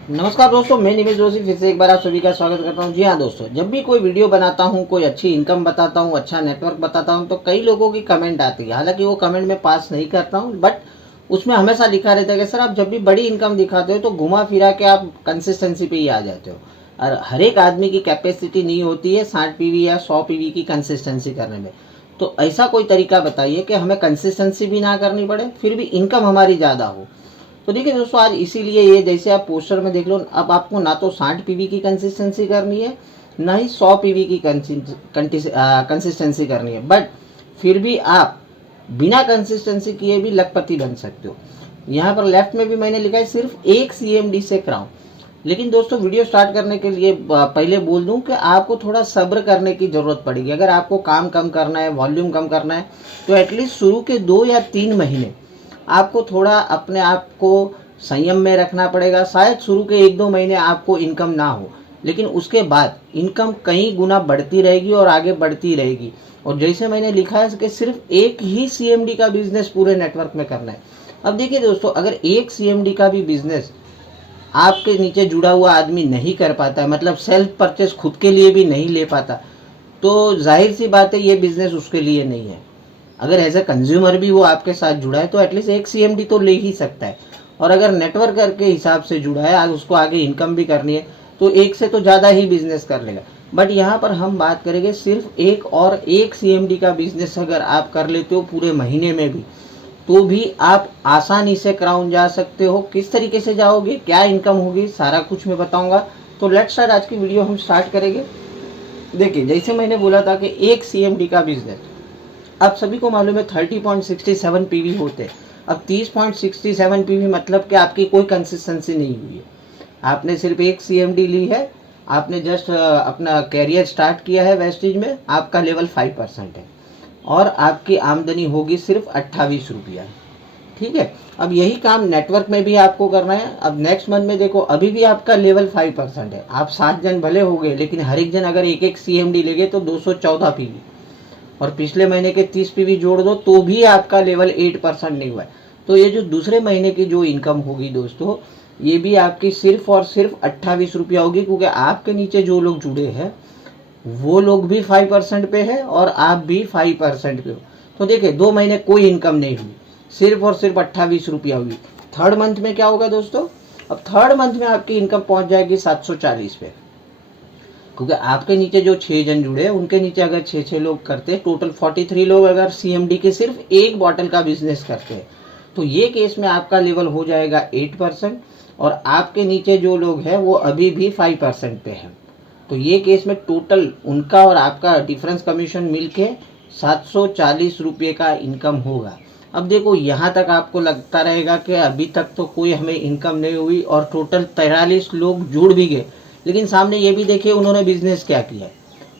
नमस्कार दोस्तों, मैं निमेश जोशी फिर से एक बार आप सभी का स्वागत करता हूं। जी हाँ दोस्तों, जब भी कोई वीडियो बनाता हूं, कोई अच्छी इनकम बताता हूं, अच्छा नेटवर्क बताता हूं, तो कई लोगों की कमेंट आती है। हालांकि वो कमेंट मैं पास नहीं करता हूं, बट उसमें हमेशा लिखा रहता है कि सर आप जब भी बड़ी इनकम दिखाते हो तो घुमा फिरा के आप कंसिस्टेंसी पे ही आ जाते हो। और हर एक आदमी की कैपेसिटी नहीं होती है 60 पीवी या 100 पीवी की कंसिस्टेंसी करने में। तो ऐसा कोई तरीका बताइए कि हमें कंसिस्टेंसी भी ना करनी पड़े, फिर भी इनकम हमारी ज़्यादा हो। तो देखिए दोस्तों, आज इसीलिए ये जैसे आप पोस्टर में देख लो, अब आपको ना तो 60 पीवी की कंसिस्टेंसी करनी है, ना ही 100 पीवी की कंसिस्टेंसी करनी है, बट फिर भी आप बिना कंसिस्टेंसी किए भी लखपति बन सकते हो। यहाँ पर लेफ्ट में भी मैंने लिखा है सिर्फ एक सीएमडी से क्राउन। लेकिन दोस्तों, वीडियो स्टार्ट करने के लिए पहले बोल दूं कि आपको थोड़ा सब्र करने की ज़रूरत पड़ेगी। अगर आपको काम कम करना है, वॉल्यूम कम करना है, तो एटलीस्ट शुरू के 2 या 3 महीने आपको थोड़ा अपने आप को संयम में रखना पड़ेगा। शायद शुरू के 1-2 महीने आपको इनकम ना हो, लेकिन उसके बाद इनकम कई गुना बढ़ती रहेगी और आगे बढ़ती रहेगी। और जैसे मैंने लिखा है कि सिर्फ एक ही सीएमडी का बिजनेस पूरे नेटवर्क में करना है। अब देखिए दोस्तों, अगर एक सीएमडी का भी बिजनेस आपके नीचे जुड़ा हुआ आदमी नहीं कर पाता है, मतलब सेल्फ परचेस खुद के लिए भी नहीं ले पाता, तो जाहिर सी बात है ये बिजनेस उसके लिए नहीं है। अगर एज ए कंज्यूमर भी वो आपके साथ जुड़ा है तो एटलीस्ट एक सीएमडी तो ले ही सकता है। और अगर नेटवर्कर के हिसाब से जुड़ा है, आज उसको आगे इनकम भी करनी है, तो एक से तो ज़्यादा ही बिजनेस कर लेगा। बट यहाँ पर हम बात करेंगे सिर्फ एक सीएमडी का बिजनेस अगर आप कर लेते हो पूरे महीने में भी, तो भी आप आसानी से क्राउन जा सकते हो। किस तरीके से जाओगे, क्या इनकम होगी, सारा कुछ मैं बताऊंगा। तो लेट्स स्टार्ट, आज की वीडियो हम स्टार्ट करेंगे। देखिए, जैसे मैंने बोला था कि एक सीएमडी का बिजनेस, आप सभी को मालूम है 30.67 पीवी होते हैं। अब 30.67 पीवी मतलब कि आपकी कोई कंसिस्टेंसी नहीं हुई है। आपने सिर्फ एक सीएमडी ली है, आपने जस्ट अपना कैरियर स्टार्ट किया है वेस्टेज में, आपका लेवल 5% है और आपकी आमदनी होगी सिर्फ 28 रुपया। ठीक है, अब यही काम नेटवर्क में भी आपको करना है। अब नेक्स्ट मंथ में देखो, अभी भी आपका लेवल 5% है। आप 7 जन भले हो गए, लेकिन हर एक जन अगर एक एक सीएमडी लेंगे तो 214 पीवी, और पिछले महीने के 30 पीवी जोड़ दो तो भी आपका लेवल 8% नहीं हुआ है। तो ये जो दूसरे महीने की जो इनकम होगी दोस्तों, ये भी आपकी सिर्फ और सिर्फ 28 रुपया होगी, क्योंकि आपके नीचे जो लोग जुड़े हैं वो लोग भी 5% पे है और आप भी 5% पे हो। तो देखिए, 2 महीने कोई इनकम नहीं हुई, सिर्फ और सिर्फ 28 रुपया हुई। थर्ड मंथ में क्या होगा दोस्तों? अब थर्ड मंथ में आपकी इनकम पहुंच जाएगी 740 पे, क्योंकि आपके नीचे जो 6 जन जुड़े हैं उनके नीचे अगर 6 लोग करते हैं, टोटल 43 लोग अगर सीएमडी के सिर्फ एक बॉटल का बिजनेस करते हैं, तो ये केस में आपका लेवल हो जाएगा 8%, और आपके नीचे जो लोग हैं वो अभी भी 5% पे है। तो ये केस में टोटल उनका और आपका डिफरेंस कमीशन मिलके 740 रुपये का इनकम होगा। अब देखो, यहाँ तक आपको लगता रहेगा कि अभी तक तो कोई हमें इनकम नहीं हुई और टोटल 43 लोग जुड़ भी गए, लेकिन सामने ये भी देखिए उन्होंने बिजनेस क्या किया है।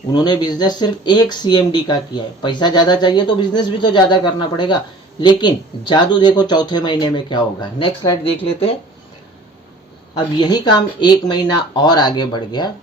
उन्होंने बिजनेस सिर्फ एक सीएमडी का किया है। पैसा ज़्यादा चाहिए तो बिजनेस भी तो ज़्यादा करना पड़ेगा, लेकिन जादू देखो चौथे महीने में क्या होगा। नेक्स्ट स्लाइड देख लेते हैं। अब यही काम एक महीना और आगे बढ़ गया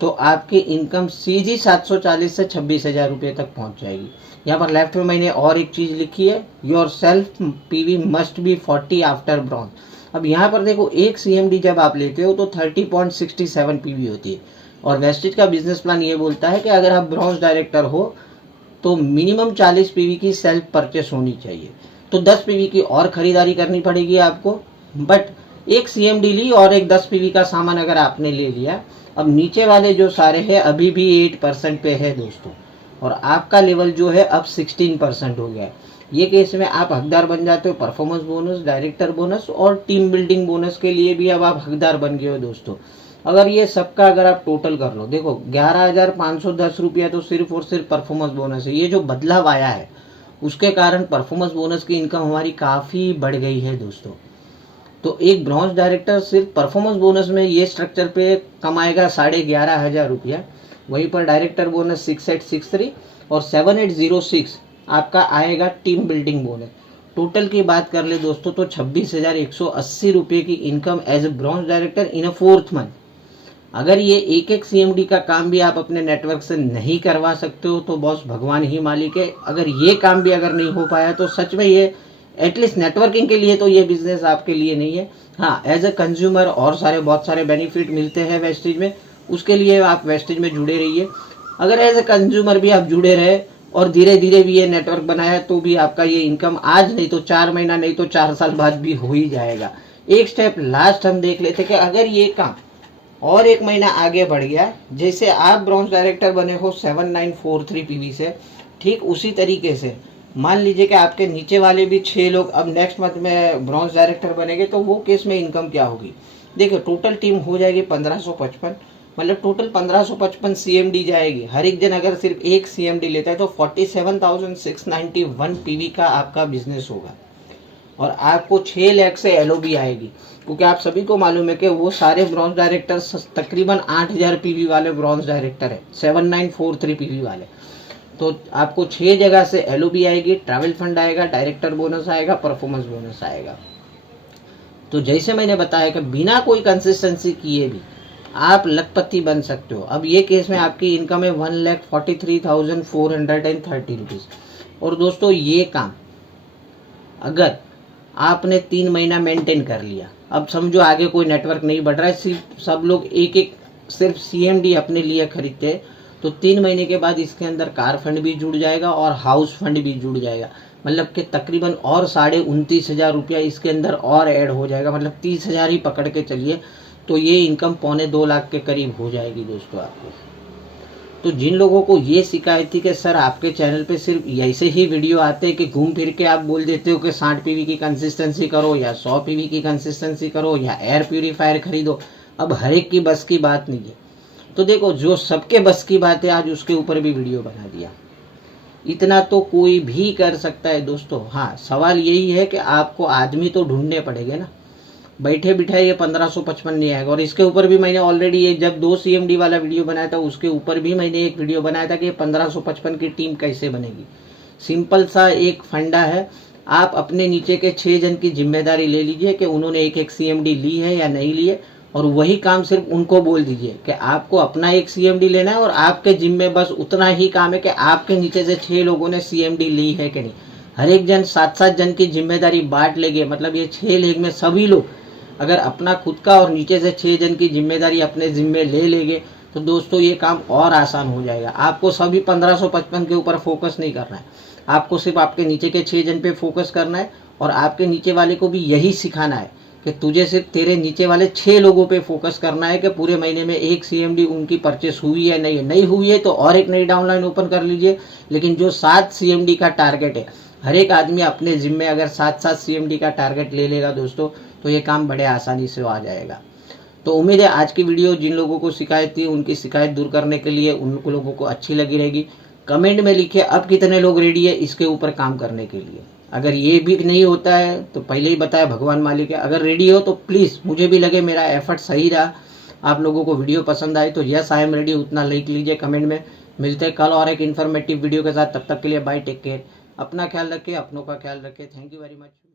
तो आपकी इनकम सीधी 740 से 26,000 रुपये तक पहुंच जाएगी। यहाँ पर लेफ्ट में मैंने और एक चीज़ लिखी है, your self PV must be 40 after bronze. अब यहाँ पर देखो, एक सीएमडी जब आप लेते हो तो 30.67 पीवी होती है, और वेस्टेज का बिजनेस प्लान ये बोलता है कि अगर आप ब्रॉन्ज डायरेक्टर हो तो मिनिमम 40 पीवी की सेल्फ परचेस होनी चाहिए। तो 10 पीवी की और खरीदारी करनी पड़ेगी आपको। बट एक सीएमडी ली और एक 10 पीवी का सामान अगर आपने ले लिया, अब नीचे वाले जो सारे हैं अभी भी 8% पे है दोस्तों, और आपका लेवल जो है अब 16% हो गया है। ये केस में आप हकदार बन जाते हो परफॉर्मेंस बोनस, डायरेक्टर बोनस और टीम बिल्डिंग बोनस के लिए भी अब आप हकदार बन गए हो दोस्तों। अगर ये सबका अगर आप टोटल कर लो, देखो 11,510 रुपया तो सिर्फ और सिर्फ परफॉर्मेंस बोनस है। ये जो बदलाव आया है उसके कारण परफॉर्मेंस बोनस की इनकम हमारी काफ़ी बढ़ गई है दोस्तों। तो एक ब्रॉन्ज डायरेक्टर सिर्फ परफॉर्मेंस बोनस में ये स्ट्रक्चर पे कमाएगा 11,500 रुपया। वहीं पर डायरेक्टर बोनस 6863 और 7806 आपका आएगा टीम बिल्डिंग बोनस। टोटल की बात कर ले दोस्तों तो 26,180 रुपये की income as a bronze director in a 4th month. अगर ये एक एक सीएमडी का काम भी आप अपने नेटवर्क से नहीं करवा सकते हो तो बॉस भगवान ही मालिक है। अगर ये काम भी अगर नहीं हो पाया तो सच में ये एटलीस्ट नेटवर्किंग के लिए तो ये बिजनेस आपके लिए नहीं है। हाँ, एज ए कंज्यूमर और बहुत सारे बेनिफिट मिलते हैं वेस्टेज में, उसके लिए आप वेस्टेज में जुड़े रहिए। अगर एज ए कंज्यूमर भी आप जुड़े रहे और धीरे धीरे भी ये नेटवर्क बनाया तो भी आपका ये इनकम आज नहीं तो 4 महीना नहीं तो 4 साल बाद भी हो ही जाएगा। एक स्टेप लास्ट हम देख लेते कि अगर ये काम और 1 महीना आगे बढ़ गया, जैसे आप ब्रॉन्ज डायरेक्टर बने हो 7943 पीवी से, ठीक उसी तरीके से मान लीजिए कि आपके नीचे वाले भी 6 लोग अब नेक्स्ट मंथ में ब्रॉन्ज डायरेक्टर बनेंगे, तो वो केस में इनकम क्या होगी? देखिए टोटल टीम हो जाएगी 1555, मतलब टोटल 1555 सीएमडी जाएगी। हर एक जन अगर सिर्फ एक सीएमडी लेता है तो 47,691 पीवी का आपका बिजनेस होगा और आपको 6 लाख से एलओबी आएगी, क्योंकि आप सभी को मालूम है कि वो सारे ब्रॉन्ज डायरेक्टर तकरीबन 8000 पीवी वाले ब्रॉन्ज डायरेक्टर है, 7943 पीवी वाले। तो आपको 6 जगह से एलओबी आएगी, ट्रैवल फंड आएगा, डायरेक्टर बोनस आएगा, परफॉर्मेंस बोनस आएगा। तो जैसे मैंने बताया कि बिना कोई कंसिस्टेंसी किए भी आप लखपति बन सकते हो। अब ये केस में आपकी इनकम है 1,43,430 रुपीज़। और दोस्तों ये काम अगर आपने 3 महीना मेंटेन कर लिया, अब समझो आगे कोई नेटवर्क नहीं बढ़ रहा है, सिर्फ सब लोग एक एक सिर्फ सीएमडी अपने लिए खरीदते हैं, तो 3 महीने के बाद इसके अंदर कार फंड भी जुड़ जाएगा और हाउस फंड भी जुड़ जाएगा, मतलब कि तकरीबन और 29,500 रुपया इसके अंदर और ऐड हो जाएगा, मतलब 30,000 ही पकड़ के चलिए। तो ये इनकम 1.25 लाख के करीब हो जाएगी दोस्तों आपको। तो जिन लोगों को ये शिकायत थी कि सर आपके चैनल पे सिर्फ ऐसे ही वीडियो आते हैं कि घूम फिर के आप बोल देते हो कि 60 पीवी की कंसिस्टेंसी करो या 100 पीवी की कंसिस्टेंसी करो या एयर प्यूरीफायर खरीदो, अब हर एक की बस की बात नहीं है। तो देखो जो सबके बस की बात है आज उसके ऊपर भी वीडियो बना दिया। इतना तो कोई भी कर सकता है दोस्तों। हाँ, सवाल यही है कि आपको आदमी तो ढूंढने पड़ेंगे ना, बैठे बिठाए ये 1555 नहीं आएगा। और इसके ऊपर भी मैंने ऑलरेडी ये जब 2 सीएमडी वाला वीडियो बनाया था उसके ऊपर भी मैंने एक वीडियो बनाया था कि 1555 की टीम कैसे बनेगी। सिंपल सा एक फंडा है, आप अपने नीचे के 6 जन की जिम्मेदारी ले लीजिए कि उन्होंने एक एक सीएमडी ली है या नहीं ली है, और वही काम सिर्फ उनको बोल दीजिए कि आपको अपना एक सीएमडी लेना है और आपके जिम्मे बस उतना ही काम है कि आपके नीचे से 6 लोगों ने सीएमडी ली है कि नहीं। हर एक जन 7-7 जन की जिम्मेदारी बांट लेंगे, मतलब ये 6 लेग में सभी लोग अगर अपना खुद का और नीचे से 6 जन की जिम्मेदारी अपने जिम्मे ले लेंगे तो दोस्तों ये काम और आसान हो जाएगा। आपको सभी 1555 के ऊपर फोकस नहीं करना है, आपको सिर्फ आपके नीचे के 6 जन पे फोकस करना है और आपके नीचे वाले को भी यही सिखाना है कि तुझे सिर्फ तेरे नीचे वाले 6 लोगों पे फोकस करना है कि पूरे महीने में एक सीएमडी उनकी परचेस हुई है नहीं हुई है तो और एक नई डाउनलाइन ओपन कर लीजिए। लेकिन जो 7 सीएमडी का टारगेट है, हर एक आदमी अपने जिम्मे अगर 7-7 सीएमडी का टारगेट ले लेगा दोस्तों तो ये काम बड़े आसानी से आ जाएगा। तो उम्मीद है आज की वीडियो जिन लोगों को शिकायत थी उनकी शिकायत दूर करने के लिए उन लोगों को अच्छी लगी रहेगी। कमेंट में लिखिए अब कितने लोग रेडी है इसके ऊपर काम करने के लिए। अगर ये भी नहीं होता है तो पहले ही बताया भगवान मालिक है, अगर रेडी हो तो प्लीज़ मुझे भी लगे मेरा एफर्ट सही रहा, आप लोगों को वीडियो पसंद आए तो यस आई एम रेडी उतना लिख लीजिए कमेंट में। मिलते हैं कल और एक इन्फॉर्मेटिव वीडियो के साथ, तब तक के लिए बाय, टेक केयर, अपना ख्याल रखिए, अपनों का ख्याल रखिए। Thank you very much.